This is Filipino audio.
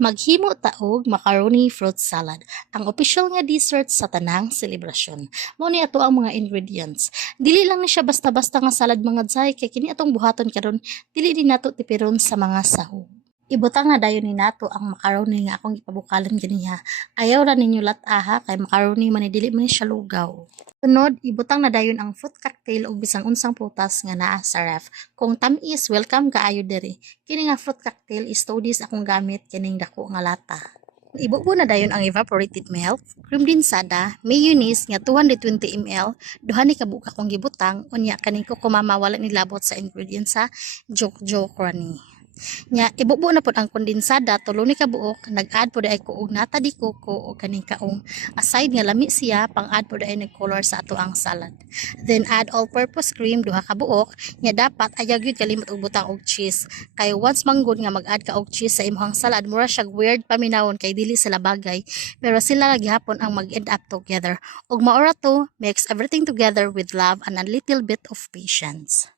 Maghimo ta og macaroni fruit salad, ang official nga dessert sa tanang selebrasyon. Mao ni ato ang mga ingredients. Dili lang ni siya basta-basta nga salad mga dzay kay kini atong buhaton karon dili din nato tipiron sa mga sahog. Ibutang na dayon ni nato ang macaroni nga akong ipabukalan ganiha. Ayaw ra ninyo lataha kay macaroni man ni dili man ni siya lugaw. Sunod, ibutang na dayon ang fruit cocktail o bisang unsang prutas nga naa sa ref. Kung tamis, welcome kaayo diri. Kini nga fruit cocktail is todis akong gamit kining dako nga lata. Ibubo na dayon ang evaporated milk, cream dinsada, mayonnaise nga 220 ml, duha ni kabuka kong gibutang, unya kaning ko kumama wala ni labot sa ingredients sa joke rani. Nya ibubo na pod ang kondensada tulo ni kabuok, nag-add pod ay ko nata di coco o kaning kaong aside nga lami siya pang-add pod ay nag-color sa ato ang salad. Then add all-purpose cream duha ka buok, nya dapat ayaw gyud kalimot og butang og cheese. Kay once manggod nga mag-add ka og cheese sa imong salad, mura siya weird paminawon kay dili sila bagay, pero sila gihapon ang mag-end up together. Ug maura to, mix everything together with love and a little bit of patience.